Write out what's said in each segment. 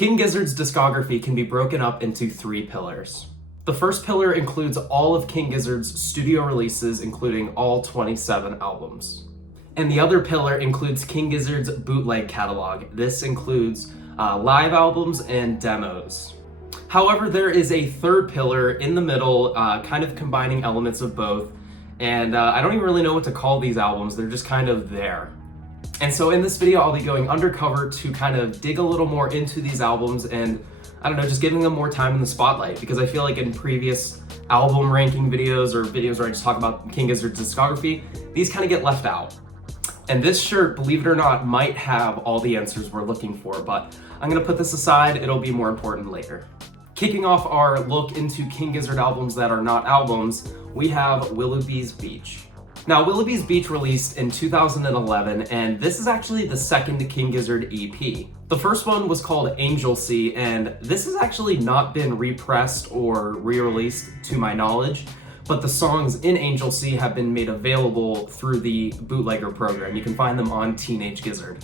King Gizzard's discography can be broken up into 3 pillars. The first pillar includes all of King Gizzard's studio releases, including all 27 albums. And the other pillar includes King Gizzard's bootleg catalog. This includes live albums and demos. However, there is a third pillar in the middle, kind of combining elements of both, and I don't even really know what to call these albums. They're just kind of there. And so in this video, I'll be going undercover to kind of dig a little more into these albums and, I don't know, just giving them more time in the spotlight, because I feel like in previous album ranking videos or videos where I just talk about King Gizzard's discography, these kind of get left out. And this shirt, believe it or not, might have all the answers we're looking for, but I'm gonna put this aside, it'll be more important later. Kicking off our look into King Gizzard albums that are not albums, we have Willoughby's Beach. Now, Willoughby's Beach released in 2011, and this is actually the second King Gizzard EP. The first one was called Anglesey, and this has actually not been repressed or re-released to my knowledge, but the songs in Anglesey have been made available through the Bootlegger program. You can find them on Teenage Gizzard.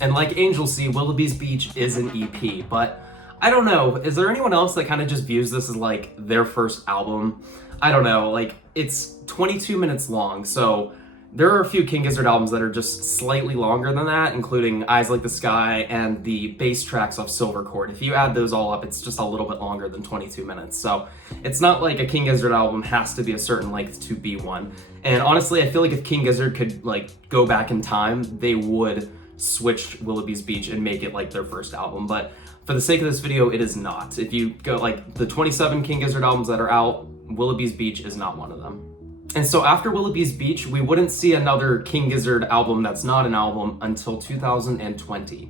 And like Anglesey, Willoughby's Beach is an EP, but I don't know, is there anyone else that kind of just views this as like their first album? I don't know, like it's 22 minutes long, so there are a few King Gizzard albums that are just slightly longer than that, including Eyes Like the Sky and the bass tracks off Silver Cord. If you add those all up, it's just a little bit longer than 22 minutes. So it's not like a King Gizzard album has to be a certain length to be one. And honestly, I feel like if King Gizzard could like go back in time, they would switch Willoughby's Beach and make it like their first album. But for the sake of this video, it is not. If you go like the 27 King Gizzard albums that are out, Willoughby's Beach is not one of them. And so after Willoughby's Beach, we wouldn't see another King Gizzard album that's not an album until 2020.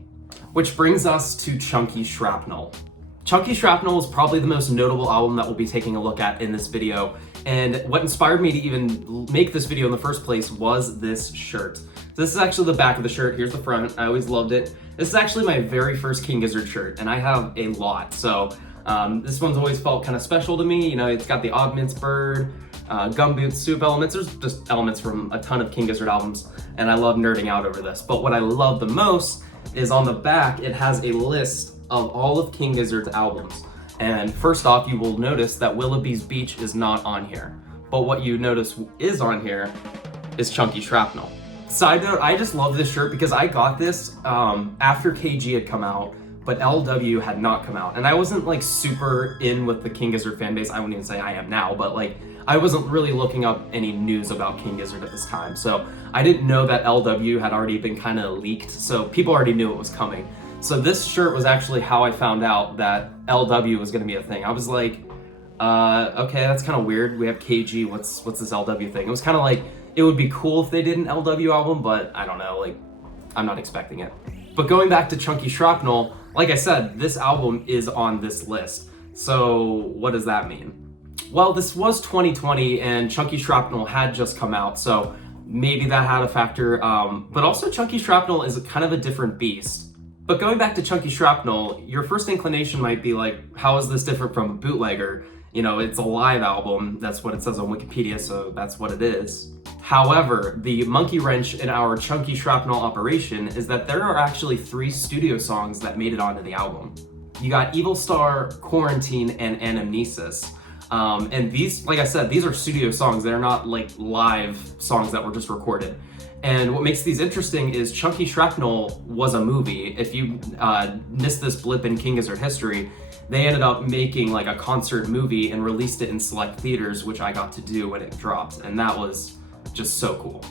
Which brings us to Chunky Shrapnel. Chunky Shrapnel is probably the most notable album that we'll be taking a look at in this video. And what inspired me to even make this video in the first place was this shirt. This is actually the back of the shirt. Here's the front. I always loved it. This is actually my very first King Gizzard shirt, and I have a lot. So this one's always felt kind of special to me. You know, it's got the Oddments bird, gumboots, soup elements. There's just elements from a ton of King Gizzard albums, and I love nerding out over this. But what I love the most is on the back, it has a list of all of King Gizzard's albums. And first off, you will notice that Willoughby's Beach is not on here. But what you notice is on here is Chunky Shrapnel. Side note, I just love this shirt because I got this after KG had come out, but LW had not come out. And I wasn't like super in with the King Gizzard fan base. I wouldn't even say I am now, but like I wasn't really looking up any news about King Gizzard at this time. So I didn't know that LW had already been kind of leaked. So people already knew it was coming. So this shirt was actually how I found out that LW was gonna be a thing. I was like, okay, that's kind of weird. We have KG, what's this LW thing? It was kind of like, it would be cool if they did an LW album, but I don't know, like, I'm not expecting it. But going back to Chunky Shrapnel, like I said, this album is on this list. So what does that mean? Well, this was 2020 and Chunky Shrapnel had just come out, so maybe that had a factor. But also Chunky Shrapnel is kind of a different beast. But going back to Chunky Shrapnel, your first inclination might be like, how is this different from Bootlegger? You know, it's a live album. That's what it says on Wikipedia, so that's what it is. However, the monkey wrench in our Chunky Shrapnel operation is that there are actually 3 studio songs that made it onto the album. You got Evil Star, Quarantine, and Anamnesis. And these, like I said, these are studio songs. They're not like live songs that were just recorded. And what makes these interesting is Chunky Shrapnel was a movie. If you missed this blip in King Gizzard history, they ended up making like a concert movie and released it in select theaters, which I got to do when it dropped. And that was just so cool.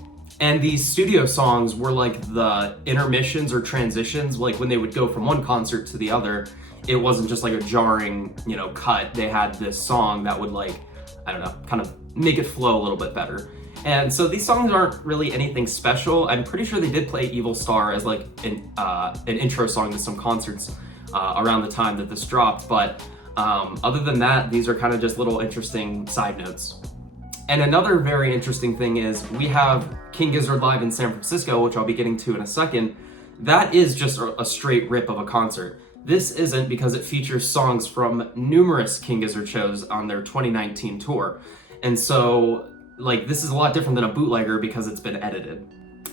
And these studio songs were like the intermissions or transitions, like when they would go from one concert to the other. It wasn't just like a jarring, you know, cut. They had this song that would like, I don't know, kind of make it flow a little bit better. And so these songs aren't really anything special. I'm pretty sure they did play Evil Star as like an intro song to some concerts around the time that this dropped. But other than that, these are kind of just little interesting side notes. And another very interesting thing is we have King Gizzard live in San Francisco, which I'll be getting to in a second. That is just a straight rip of a concert. This isn't, because it features songs from numerous King Gizzard shows on their 2019 tour. And so, like, this is a lot different than a bootlegger because it's been edited.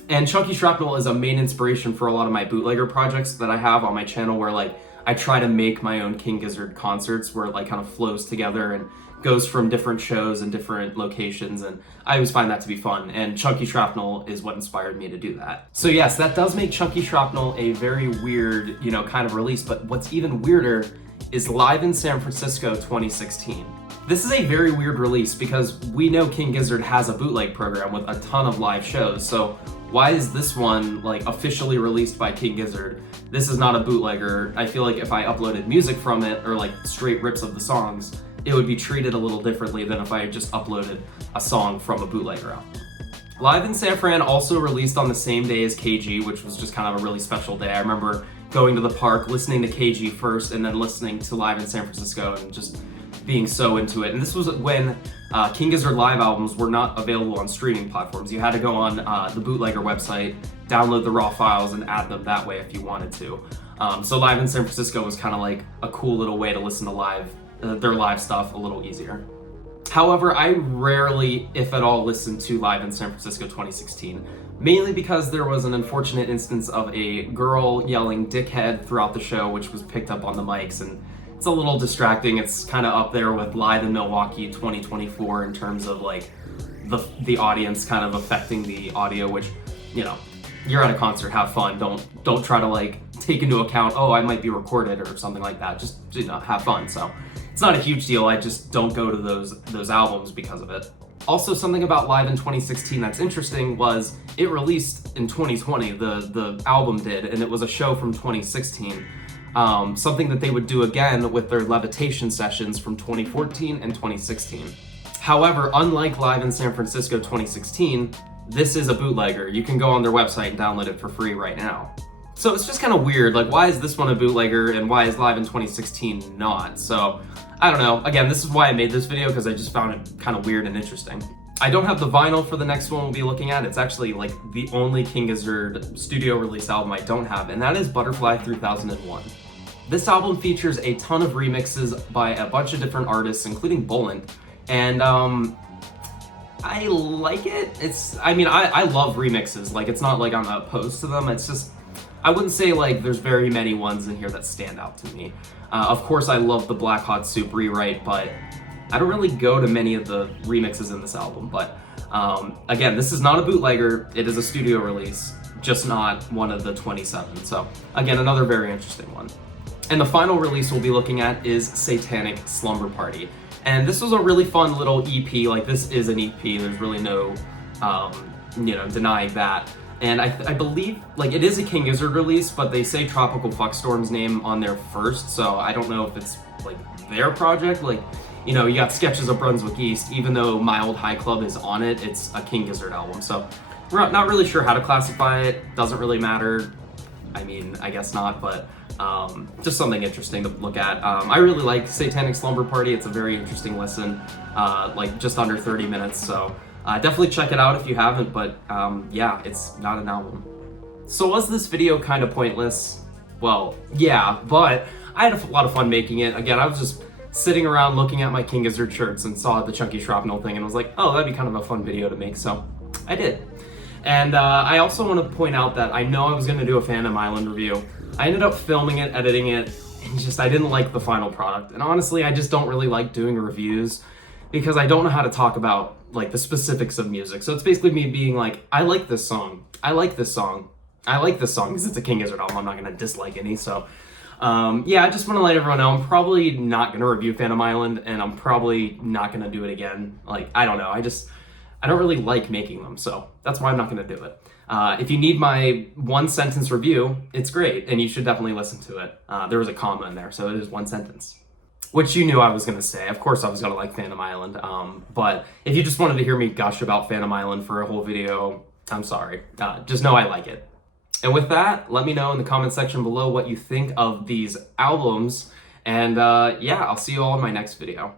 And Chunky Shrapnel is a main inspiration for a lot of my bootlegger projects that I have on my channel, where like I try to make my own King Gizzard concerts where it like kind of flows together and goes from different shows and different locations, and I always find that to be fun, and Chunky Shrapnel is what inspired me to do that. So yes, that does make Chunky Shrapnel a very weird, you know, kind of release, but what's even weirder is Live in San Francisco 2016. This is a very weird release because we know King Gizzard has a bootleg program with a ton of live shows, so why is this one like officially released by King Gizzard? This is not a bootlegger. I feel like if I uploaded music from it or like straight rips of the songs, it would be treated a little differently than if I just uploaded a song from a bootlegger album. Live in San Fran also released on the same day as KG, which was just kind of a really special day. I remember going to the park, listening to KG first, and then listening to Live in San Francisco and just being so into it. And this was when King Gizzard live albums were not available on streaming platforms. You had to go on the bootlegger website, download the raw files, and add them that way if you wanted to. So Live in San Francisco was kind of like a cool little way to listen to their live stuff a little easier. However, I rarely, if at all, listened to Live in San Francisco 2016, mainly because there was an unfortunate instance of a girl yelling dickhead throughout the show, which was picked up on the mics, and it's a little distracting. It's kind of up there with Live in Milwaukee 2024 in terms of like the audience kind of affecting the audio, which, you know, you're at a concert, have fun. Don't try to like take into account, oh, I might be recorded or something like that. Just, you know, have fun. So it's not a huge deal. I just don't go to those albums because of it. Also, something about Live in 2016 that's interesting was it released in 2020, the album did, and it was a show from 2016. Something that they would do again with their Levitation sessions from 2014 and 2016. However, unlike Live in San Francisco 2016, this is a bootlegger. You can go on their website and download it for free right now. So it's just kind of weird, like why is this one a bootlegger and why is Live in 2016 not? So I don't know. Again, this is why I made this video, because I just found it kind of weird and interesting. I don't have the vinyl for the next one we'll be looking at. It's actually like the only King Gizzard studio release album I don't have, and that is Butterfly 3001. This album features a ton of remixes by a bunch of different artists, including Boland, and I like it. I love remixes. Like, it's not like I'm opposed to them. It's just, I wouldn't say like there's very many ones in here that stand out to me. Of course, I love the Black Hot Soup rewrite, but I don't really go to many of the remixes in this album. But again, this is not a bootlegger. It is a studio release, just not one of the 27. So again, another very interesting one. And the final release we'll be looking at is Satanic Slumber Party. And this was a really fun little EP. Like, this is an EP. There's really no, denying that. And I believe, like, it is a King Gizzard release, but they say Tropical Fuckstorm's name on there first, so I don't know if it's, like, their project. Like, you know, you got Sketches of Brunswick East, even though My Old High Club is on it, it's a King Gizzard album. So we're not really sure how to classify it. Doesn't really matter. I mean, I guess not, but just something interesting to look at. I really like Satanic Slumber Party. It's a very interesting listen, like just under 30 minutes, so definitely check it out if you haven't, but yeah, it's not an album. So was this video kind of pointless? Well, yeah, but I had a lot of fun making it. Again, I was just sitting around looking at my King Gizzard shirts and saw the Chunky Shrapnel thing and was like, oh, that'd be kind of a fun video to make, so I did. And I also want to point out that I know I was going to do a Phantom Island review. I ended up filming it, editing it, and I didn't like the final product. And honestly, I just don't really like doing reviews because I don't know how to talk about like the specifics of music. So it's basically me being like, I like this song. I like this song. I like this song because it's a King Gizzard album. I'm not going to dislike any. So yeah, I just want to let everyone know I'm probably not going to review Phantom Island, and I'm probably not going to do it again. Like, I don't know. I don't really like making them, so that's why I'm not going to do it. If you need my one sentence review, it's great, and you should definitely listen to it. There was a comma in there, so it is one sentence. Which you knew I was going to say. Of course I was going to like Phantom Island, but if you just wanted to hear me gush about Phantom Island for a whole video, I'm sorry. Just know I like it. And with that, let me know in the comment section below what you think of these albums, and yeah, I'll see you all in my next video.